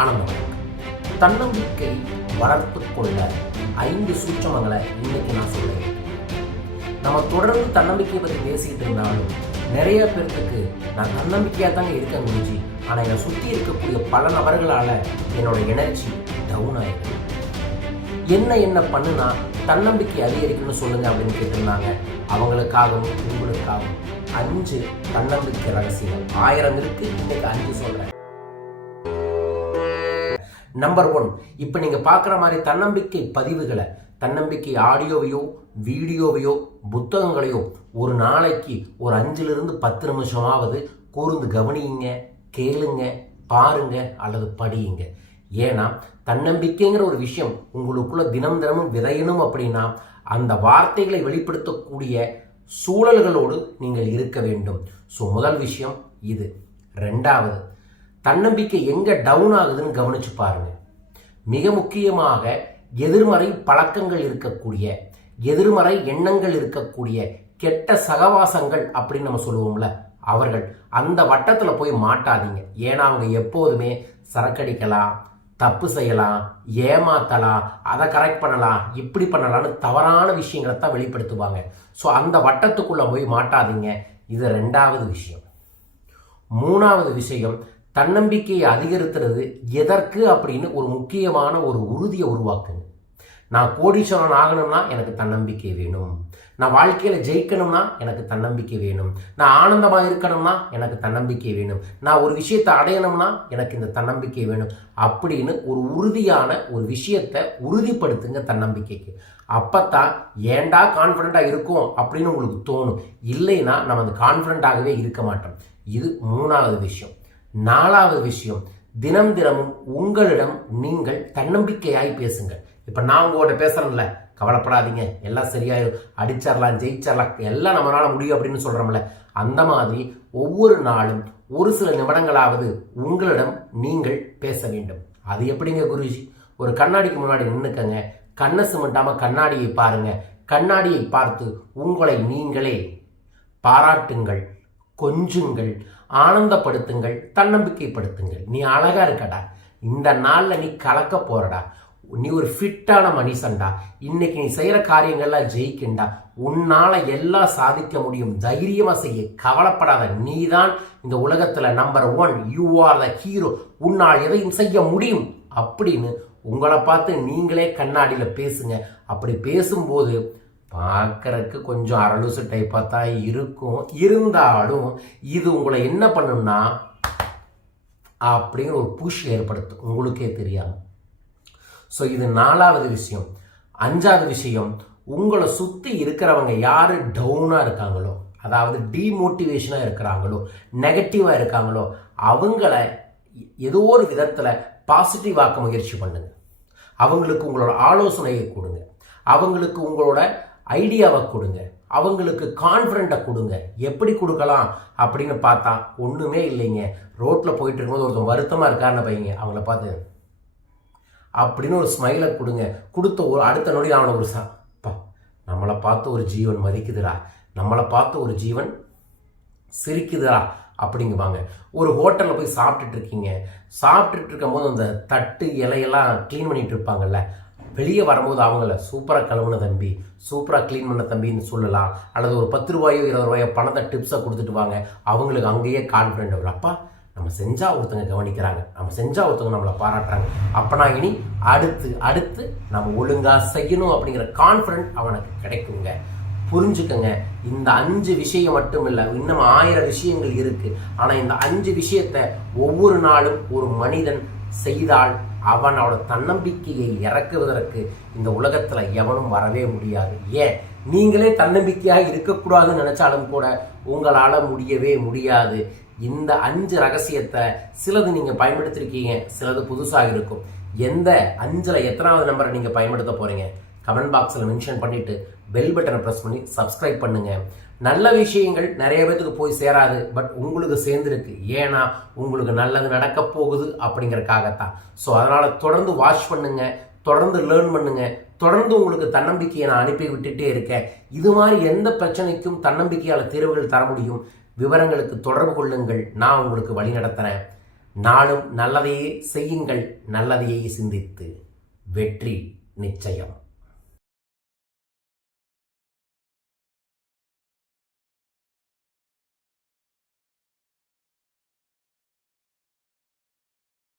ஆனந்தம் தன்னம்பிக்கை வளர்த்து கொள்ள ஐந்து சூட்சமங்களை இன்னைக்கு நான் சொல்லுவேன் நம்ம தொடர்ந்து தன்னம்பிக்கை பற்றி பேசிட்டு இருந்தாலும் நிறைய பேர்த்துக்கு நான் தன்னம்பிக்கையாக தாங்க இருக்க முடிஞ்சு ஆனால் என்னை சுற்றி இருக்கக்கூடிய பல நபர்களால் என்னோட எனர்ஜி டவுன் ஆயிடுது. என்ன என்ன பண்ணுனா தன்னம்பிக்கை அதிகரிக்கணும்னு சொல்லுங்க அப்படின்னு கேட்டிருந்தாங்க. அவங்களுக்காகவும் உங்களுக்காகவும் அஞ்சு தன்னம்பிக்கை ரகசியம். ஆயிரம் இருக்கு இன்னைக்கு அஞ்சு சொல்றேன். நம்பர் ஒன் இப்போ நீங்கள் பார்க்குற மாதிரி தன்னம்பிக்கை பதிவுகளை தன்னம்பிக்கை ஆடியோவையோ வீடியோவையோ புத்தகங்களையோ ஒரு நாளைக்கு ஒரு அஞ்சிலிருந்து பத்து நிமிஷமாவது கூர்ந்து கவனியுங்க கேளுங்க பாருங்க அல்லது படியுங்க. ஏன்னா தன்னம்பிக்கைங்கிற ஒரு விஷயம் உங்களுக்குள்ள தினம் தினமும் விதையணும் அப்படின்னா அந்த வார்த்தைகளை வெளிப்படுத்தக்கூடிய சூழல்களோடு நீங்கள் இருக்க வேண்டும். ஸோ முதல் விஷயம் இது. ரெண்டாவது தன்னம்பிக்கை எங்கே டவுன் ஆகுதுன்னு கவனிச்சு பாருங்க. மிக முக்கியமாக எதிர்மறை பழக்கங்கள் இருக்கக்கூடிய எதிர்மறை எண்ணங்கள் இருக்கக்கூடிய கெட்ட சகவாசங்கள் அப்படின்னு நம்ம சொல்லுவோம்ல அவர்கள் அந்த வட்டத்தில் போய் மாட்டாதீங்க. ஏன்னா அவங்க எப்போதுமே சரக்கடிக்கலாம் தப்பு செய்யலாம் ஏமாத்தலாம் அதை கரெக்ட் பண்ணலாம் இப்படி பண்ணலாம்னு தவறான விஷயங்களை தான் வெளிப்படுத்துவாங்க. ஸோ அந்த வட்டத்துக்குள்ளே போய் மாட்டாதீங்க. இது ரெண்டாவது விஷயம். மூணாவது விஷயம் தன்னம்பிக்கையை அதிகரித்துறது எதற்கு அப்படின்னு ஒரு முக்கியமான ஒரு உறுதியை உருவாக்குங்க நான் கோடீஸ்வரன் ஆகணும்னா எனக்கு தன்னம்பிக்கை வேணும். நான் வாழ்க்கையில் ஜெயிக்கணும்னா எனக்கு தன்னம்பிக்கை வேணும். நான் ஆனந்தமாக இருக்கணும்னா எனக்கு தன்னம்பிக்கை வேணும். நான் ஒரு விஷயத்தை அடையணும்னா எனக்கு இந்த தன்னம்பிக்கை வேணும் அப்படின்னு ஒரு உறுதியான ஒரு விஷயத்தை உறுதிப்படுத்துங்க தன்னம்பிக்கைக்கு. அப்போத்தான் ஏண்டா கான்ஃபிடண்ட்டாக இருக்கும் அப்படின்னு உங்களுக்கு தோணும். இல்லைன்னா நம்ம அந்த கான்ஃபிடண்ட்டாகவே இருக்க மாட்டோம். இது மூணாவது விஷயம். நாலாவது விஷயம் தினம் தினமும் உங்களிடம் நீங்கள் தன்னம்பிக்கையாய் பேசுங்கள். இப்போ நான் உங்கள்கிட்ட பேசுகிறேன்ல கவலைப்படாதீங்க எல்லாம் சரியாயிரும் அடிச்சிடலாம் ஜெயிச்சிடலாம் எல்லாம் நம்மளால் முடியும் அப்படின்னு சொல்கிறோம்ல அந்த மாதிரி ஒவ்வொரு நாளும் ஒரு சில நிமிடங்களாவது உங்களிடம் நீங்கள் பேச வேண்டும். அது எப்படிங்க குருஜி? ஒரு கண்ணாடிக்கு முன்னாடி நின்றுக்கங்க கண்ணை சிமிட்டாம கண்ணாடியை பாருங்க. கண்ணாடியை பார்த்து உங்களை நீங்களே பாராட்டுங்கள் கொஞ்சுங்கள் ஆனந்தப்படுத்துங்கள் தன்னம்பிக்கைப்படுத்துங்கள். நீ அழகா இருக்கடா. இந்த நாளில் நீ கலக்க போறடா. நீ ஒரு ஃபிட்டான மனுஷன்டா இன்னைக்கு நீ செய்யற காரியங்கள்லாம் ஜெயிக்கண்டா. உன்னால எல்லாம் சாதிக்க முடியும். தைரியமா செய்ய. கவலைப்படாத. நீ தான் இந்த உலகத்துல number one you are the hero உன்னால் எதையும் செய்ய முடியும். அப்படின்னு உங்களை பார்த்து நீங்களே கண்ணாடியில் பேசுங்க. அப்படி பேசும்போது பார்க்கறக்கு கொஞ்சம் அரலுசு டைப்பாக தான் இருக்கும். இருந்தாலும் இது உங்களை என்ன பண்ணும்னா அப்படிங்கிற ஒரு புஷ் ஏற்படுத்தும். உங்களுக்கே தெரியாது. ஸோ இது நாலாவது விஷயம். அஞ்சாவது விஷயம் உங்களை சுற்றி இருக்கிறவங்க யார் டவுனாக இருக்காங்களோ அதாவது டீமோட்டிவேஷனாக இருக்கிறாங்களோ நெகட்டிவாக இருக்காங்களோ அவங்கள ஏதோ ஒரு விதத்தில் பாசிட்டிவ் ஆக்க முயற்சி பண்ணுங்க. அவங்களுக்கு உங்களோட ஆலோசனையை கொடுங்க. அவங்களுக்கு உங்களோட ஐடியாவை கொடுங்க. அவங்களுக்கு கான்ஃபிடண்ட்டை கொடுங்க. எப்படி கொடுக்கலாம் அப்படின்னு பார்த்தா ஒன்றுமே இல்லைங்க. ரோட்டில் போயிட்டு இருக்கும்போது ஒருத்தன் வருத்தமாக இருக்காருன்னு பையங்க அவங்கள பார்த்து அப்படின்னு ஒரு ஸ்மைலை கொடுங்க. கொடுத்த ஒரு அடுத்த நொடி அவனை ஒரு சாப்பா நம்மளை பார்த்து ஒரு ஜீவன் மதிக்குதுடா. நம்மளை பார்த்து ஒரு ஜீவன் சிரிக்குதுடா. அப்படிங்குவாங்க ஒரு ஹோட்டலில் போய் சாப்பிட்டுட்டு இருக்கீங்க. சாப்பிட்டுட்டு இருக்கும்போது அந்த தட்டு இலையெல்லாம் க்ளீன் பண்ணிட்டு இருப்பாங்கல்ல வெளியே வரும்போது அவங்கள சூப்பராக கழுவுன தம்பி சூப்பராக க்ளீன் பண்ண தம்பின்னு சொல்லலாம். அல்லது ஒரு பத்து ரூபாயோ இருபது ரூபாயோ பணத்தை டிப்ஸை கொடுத்துட்டு வாங்க. அவங்களுக்கு அங்கேயே கான்ஃபிடென்ட் வரும் அப்பா நம்ம செஞ்சால் ஒருத்தங்க கவனிக்கிறாங்க. நம்ம செஞ்சால் ஒருத்தவங்க நம்மளை பாராட்டுறாங்க. அப்போனா இனி அடுத்து அடுத்து நம்ம ஒழுங்காக செய்யணும் அப்படிங்கிற கான்ஃபிடென்ட் அவனுக்கு கிடைக்குங்க. புரிஞ்சுக்கங்க. இந்த அஞ்சு விஷயம் மட்டும் இல்லை இன்னும் ஆயிரம் விஷயங்கள் இருக்குது ஆனால் இந்த அஞ்சு விஷயத்த ஒவ்வொரு நாளும் ஒரு மனிதன் செய்தால் அவனோட தன்னம்பிக்கையை இறக்குவதற்கு இந்த உலகத்தில் எவனும் வரவே முடியாது. ஏன்? நீங்களே தன்னம்பிக்கையாக இருக்கக்கூடாதுன்னு நினச்சாலும் கூட உங்களால் முடியவே முடியாது. இந்த அஞ்சு ரகசியத்தை சிலது நீங்கள் பயன்படுத்திருக்கீங்க சிலது புதுசாக இருக்கும். எந்த அஞ்சில் எத்தனாவது நம்பரை நீங்கள் பயன்படுத்த போகிறீங்க கமெண்ட் பாக்ஸில் மென்ஷன் பண்ணிவிட்டு பெல் பட்டனை ப்ரெஸ் பண்ணி சப்ஸ்கிரைப் பண்ணுங்கள் நல்ல விஷயங்கள் நிறைய பேத்துக்கு போய் சேராது பட் உங்களுக்கு சேர்ந்துருக்கு. ஏன்னா உங்களுக்கு நல்லது நடக்க போகுது அப்படிங்கிறக்காகத்தான். ஸோ அதனால் தொடர்ந்து வாஷ் பண்ணுங்க தொடர்ந்து லேர்ன் பண்ணுங்க தொடர்ந்து உங்களுக்கு தன்னம்பிக்கையை நான் அனுப்பி விட்டுட்டே இருக்கேன். இது மாதிரி எந்த பிரச்சனைக்கும் தன்னம்பிக்கையால் தீர்வுகள் தர முடியும்? விவரங்களுக்கு தொடர்பு கொள்ளுங்கள் நான் உங்களுக்கு வழி நடத்துகிறேன் நாளும் நல்லதையே செய்யுங்கள் நல்லதையே சிந்தித்து. வெற்றி நிச்சயம்.